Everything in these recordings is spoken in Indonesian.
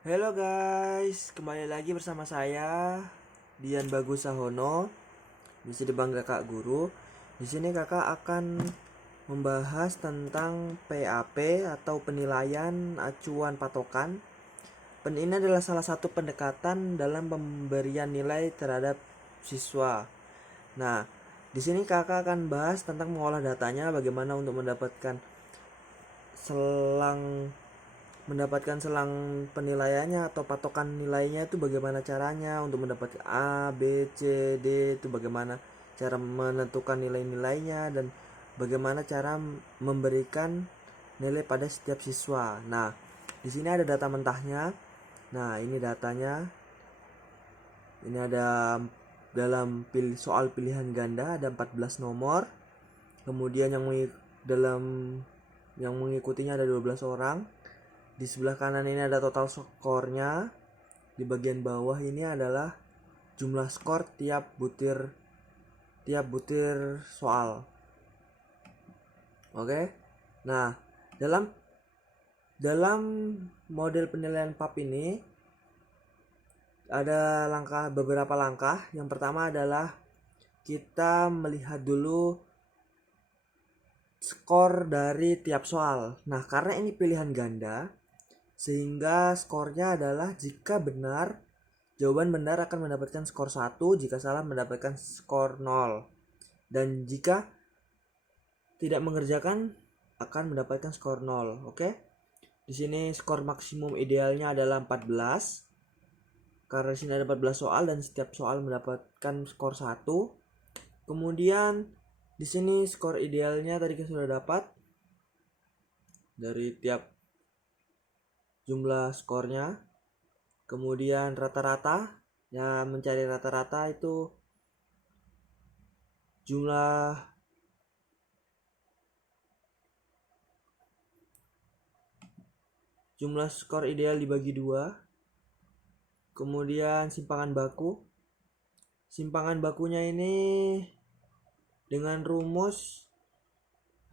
Halo guys, kembali lagi bersama saya Dian Bagus Sahono. Bisa dipanggil Kak Guru. Di sini Kakak akan membahas tentang PAP atau penilaian acuan patokan. Ini adalah salah satu pendekatan dalam pemberian nilai terhadap siswa. Nah, di sini Kakak akan bahas tentang mengolah datanya, bagaimana untuk selang mendapatkan penilaiannya atau patokan nilainya itu bagaimana caranya untuk mendapatkan A, B, C, D, itu bagaimana cara menentukan nilai-nilainya dan bagaimana cara memberikan nilai pada setiap siswa. Nah, di sini ada data mentahnya. Nah, ini datanya. Ini ada dalam soal pilihan ganda ada 14 nomor. Kemudian dalam yang mengikutinya ada 12 orang. Di sebelah kanan ini ada total skornya. Di bagian bawah ini adalah jumlah skor tiap butir soal. Oke. Nah, dalam model penilaian PAP ini ada beberapa langkah. Yang pertama adalah kita melihat dulu skor dari tiap soal. Nah, karena ini pilihan ganda, sehingga skornya adalah jika benar, jawaban benar akan mendapatkan skor 1, jika salah mendapatkan skor 0. Dan jika tidak mengerjakan akan mendapatkan skor 0. Oke? Di sini skor maksimum idealnya adalah 14. Karena di sini ada 14 soal dan setiap soal mendapatkan skor 1. Kemudian di sini skor idealnya tadi kita sudah dapat dari tiap jumlah skornya. Kemudian rata-rata, ya mencari rata-rata itu jumlah skor ideal dibagi 2. Kemudian simpangan bakunya ini dengan rumus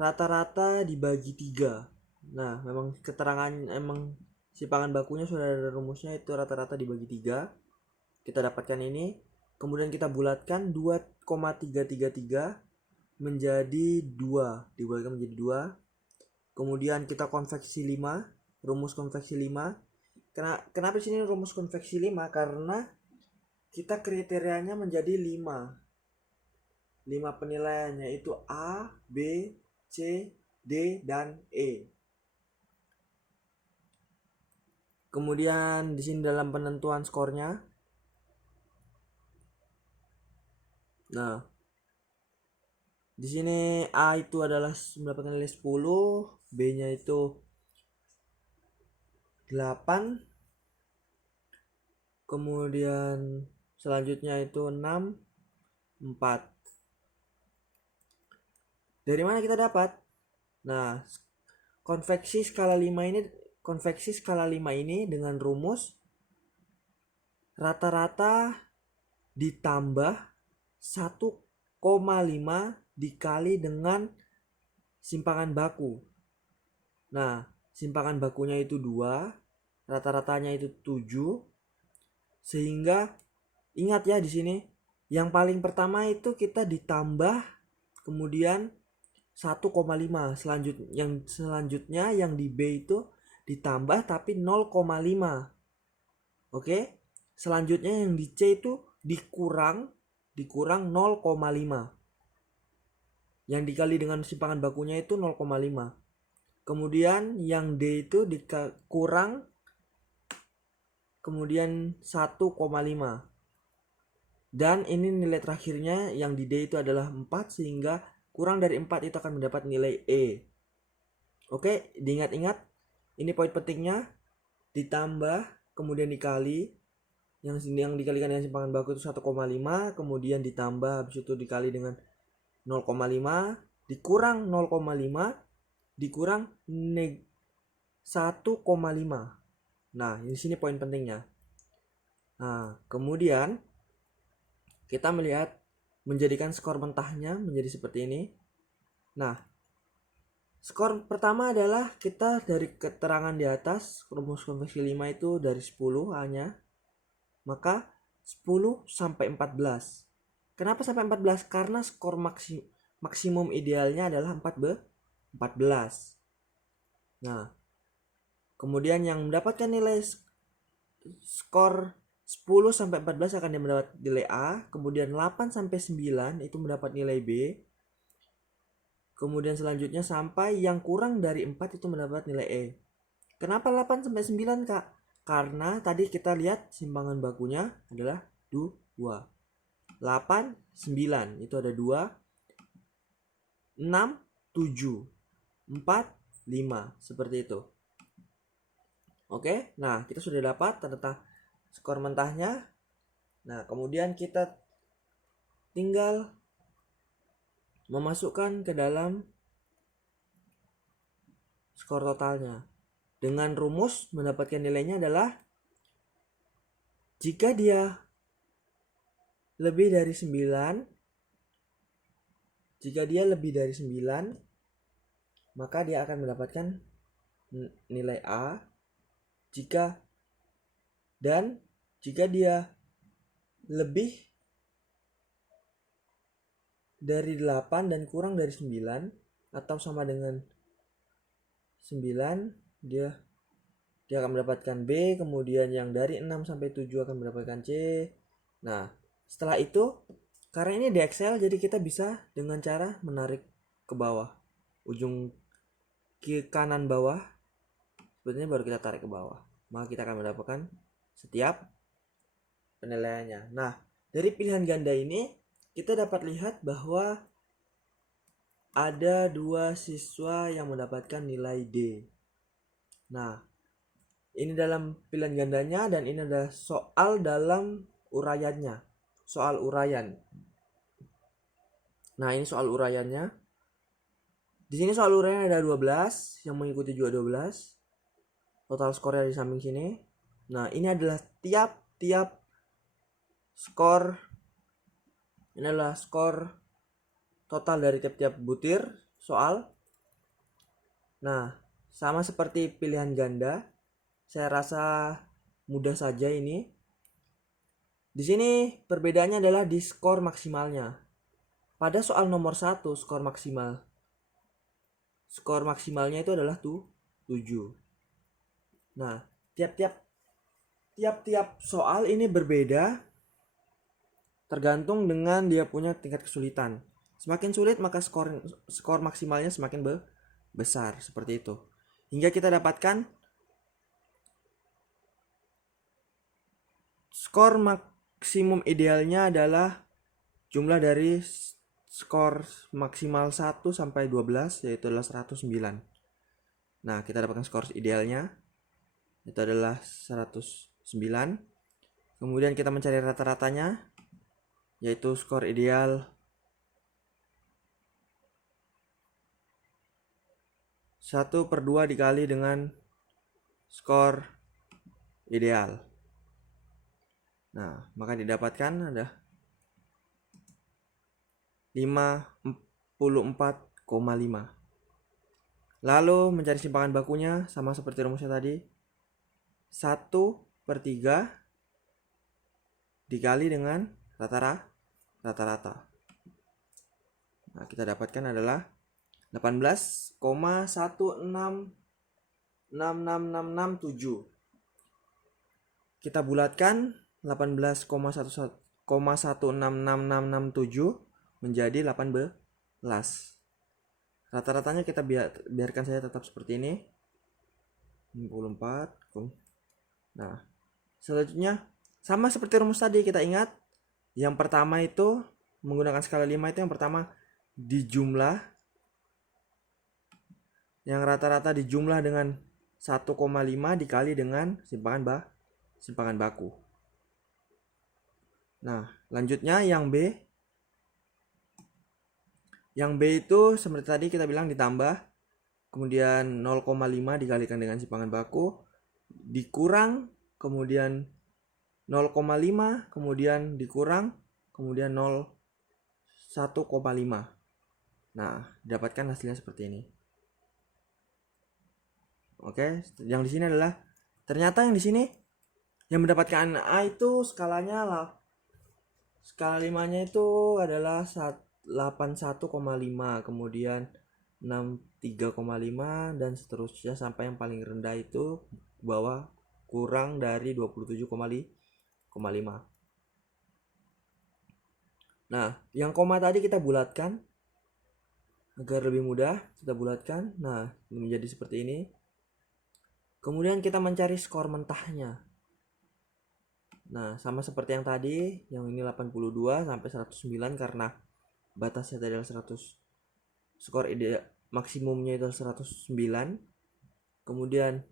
rata-rata dibagi 3. Nah, memang simpangan bakunya sudah ada rumusnya, itu rata-rata dibagi 3. Kita dapatkan ini, kemudian kita bulatkan 2,333 menjadi 2, dibulatkan menjadi 2. Kemudian kita konveksi 5, rumus konveksi 5. Kenapa sini rumus konveksi 5? Karena kita kriterianya menjadi 5. 5 penilaiannya itu A, B, C, D, dan E. Kemudian di sini dalam penentuan skornya. Nah, di sini A itu adalah mendapatkan nilai 10, B-nya itu 8. Kemudian selanjutnya itu 6, 4. Dari mana kita dapat? Nah, konveksi skala 5 ini dengan rumus rata-rata ditambah 1,5 dikali dengan simpangan baku. Nah, simpangan bakunya itu 2, rata-ratanya itu 7. Sehingga ingat ya di sini, yang paling pertama itu kita ditambah, kemudian 1,5. Selanjutnya yang di B itu ditambah tapi 0,5. Oke? Selanjutnya yang di C itu dikurang 0,5. Yang dikali dengan simpangan bakunya itu 0,5. Kemudian yang D itu dikurang kemudian 1,5. Dan ini nilai terakhirnya yang di D itu adalah 4, sehingga kurang dari 4 itu akan mendapat nilai E. Oke, diingat-ingat. Ini poin pentingnya. Ditambah, kemudian dikali. Yang dikalikan dengan simpangan baku itu 1,5. Kemudian ditambah, habis itu dikali dengan 0,5. Dikurang 0,5. Dikurang 1,5. Nah, di sini poin pentingnya. Nah, kemudian kita melihat menjadikan skor mentahnya menjadi seperti ini. Nah, Skor pertama adalah kita dari keterangan di atas, rumus konveksi 5 itu dari 10 A-nya, maka 10 sampai 14. Kenapa sampai 14? Karena skor maksimum idealnya adalah 14. Nah, kemudian yang mendapatkan nilai skor 10 sampai 14 akan mendapat nilai A, kemudian 8 sampai 9 itu mendapat nilai B. Kemudian selanjutnya sampai yang kurang dari 4 itu mendapat nilai E. Kenapa 8 sampai 9, Kak? Karena tadi kita lihat simpangan bakunya adalah 2. 8, 9 itu ada 2, 6, 7, 4, 5 seperti itu. Oke, nah kita sudah dapat tentang skor mentahnya. Nah, kemudian kita tinggal memasukkan ke dalam skor totalnya. Dengan rumus mendapatkan nilainya adalah jika dia lebih dari 9, maka dia akan mendapatkan nilai A. Jika dia lebih dari 8 dan kurang dari 9 atau sama dengan 9, dia akan mendapatkan B. Kemudian yang dari 6 sampai 7 akan mendapatkan C. Nah, setelah itu, karena ini di Excel, jadi kita bisa dengan cara menarik ke bawah, ujung ke kanan bawah seperti ini, baru kita tarik ke bawah, maka kita akan mendapatkan setiap penilaiannya. Nah, dari pilihan ganda ini kita dapat lihat bahwa ada 2 siswa yang mendapatkan nilai D. Nah, ini dalam pilihan gandanya dan ini ada soal dalam uraiannya. Soal uraian. Nah, ini soal uraiannya. Di sini soal uraian ada 12, yang mengikuti juga 12. Total skornya di samping sini. Nah, ini adalah tiap skor. Ini adalah skor total dari tiap-tiap butir soal. Nah, sama seperti pilihan ganda, saya rasa mudah saja ini. Di sini perbedaannya adalah di skor maksimalnya. Pada soal nomor 1 skor maksimalnya itu adalah 7. Nah, tiap-tiap soal ini berbeda tergantung dengan dia punya tingkat kesulitan. Semakin sulit maka skor maksimalnya semakin besar, seperti itu. Hingga kita dapatkan skor maksimum idealnya adalah jumlah dari skor maksimal 1 sampai 12, yaitu adalah 109. Nah, kita dapatkan skor idealnya itu adalah 109. Kemudian kita mencari rata-ratanya, yaitu skor ideal 1/2 dikali dengan skor ideal. Nah, maka didapatkan ada 54,5. Lalu mencari simpangan bakunya sama seperti rumusnya tadi. 1/3 dikali dengan rata-rata. Nah, kita dapatkan adalah 18,166667. Kita bulatkan 18,166667 menjadi 18. Rata-ratanya kita biarkan saja tetap seperti ini. 64. Nah, selanjutnya sama seperti rumus tadi, kita ingat yang pertama itu menggunakan skala 5 itu yang pertama dijumlah, yang rata-rata dijumlah dengan 1,5 dikali dengan simpangan baku. Nah, lanjutnya yang B. Yang B itu seperti tadi kita bilang ditambah, kemudian 0,5 dikalikan dengan simpangan baku, dikurang, kemudian 0,5, kemudian dikurang, kemudian 1,5. Nah, dapatkan hasilnya seperti ini. Oke, yang di sini adalah ternyata yang di sini yang mendapatkan A itu skalanya lah. Skala 5-nya itu adalah 81,5, kemudian 63,5 dan seterusnya sampai yang paling rendah itu bawah kurang dari 27,5. Nah, yang koma tadi kita bulatkan agar lebih mudah, kita bulatkan. Nah, ini menjadi seperti ini. Kemudian kita mencari skor mentahnya. Nah, sama seperti yang tadi, yang ini 82 sampai 109 karena batasnya tadi adalah 100. Skor ide maksimumnya itu 109. Kemudian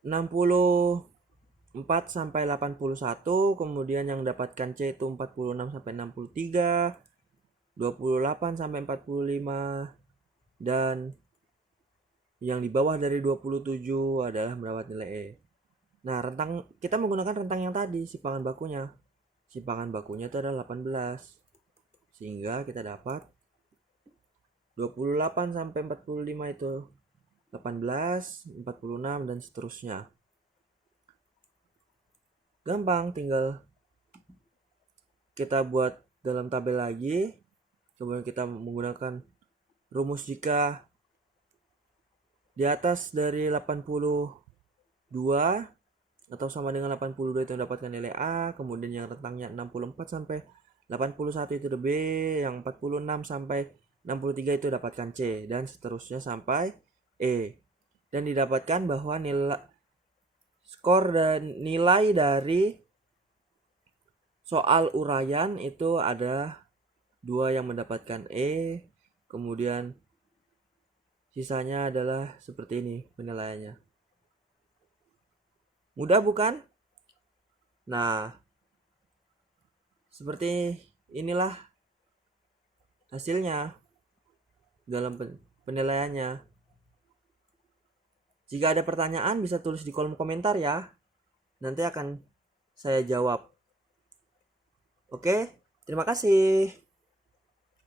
64 sampai 81, kemudian yang dapatkan C itu 46 sampai 63, 28 sampai 45, dan yang di bawah dari 27 adalah mendapat nilai E. Nah, kita menggunakan rentang yang tadi, simpangan bakunya. Simpangan bakunya itu adalah 18. Sehingga kita dapat 28 sampai 45 itu 18, 46 dan seterusnya. Gampang, tinggal kita buat dalam tabel lagi. Kemudian kita menggunakan rumus jika di atas dari 82 atau sama dengan 82 itu mendapatkan nilai A, kemudian yang rentangnya 64 sampai 81 itu B, yang 46 sampai 63 itu dapatkan C, dan seterusnya sampai E. Dan didapatkan bahwa skor dan nilai dari soal uraian itu ada 2 yang mendapatkan E, kemudian sisanya adalah seperti ini penilaiannya. Mudah bukan? Nah, seperti inilah hasilnya dalam penilaiannya. Jika ada pertanyaan bisa tulis di kolom komentar ya. Nanti akan saya jawab. Oke, terima kasih.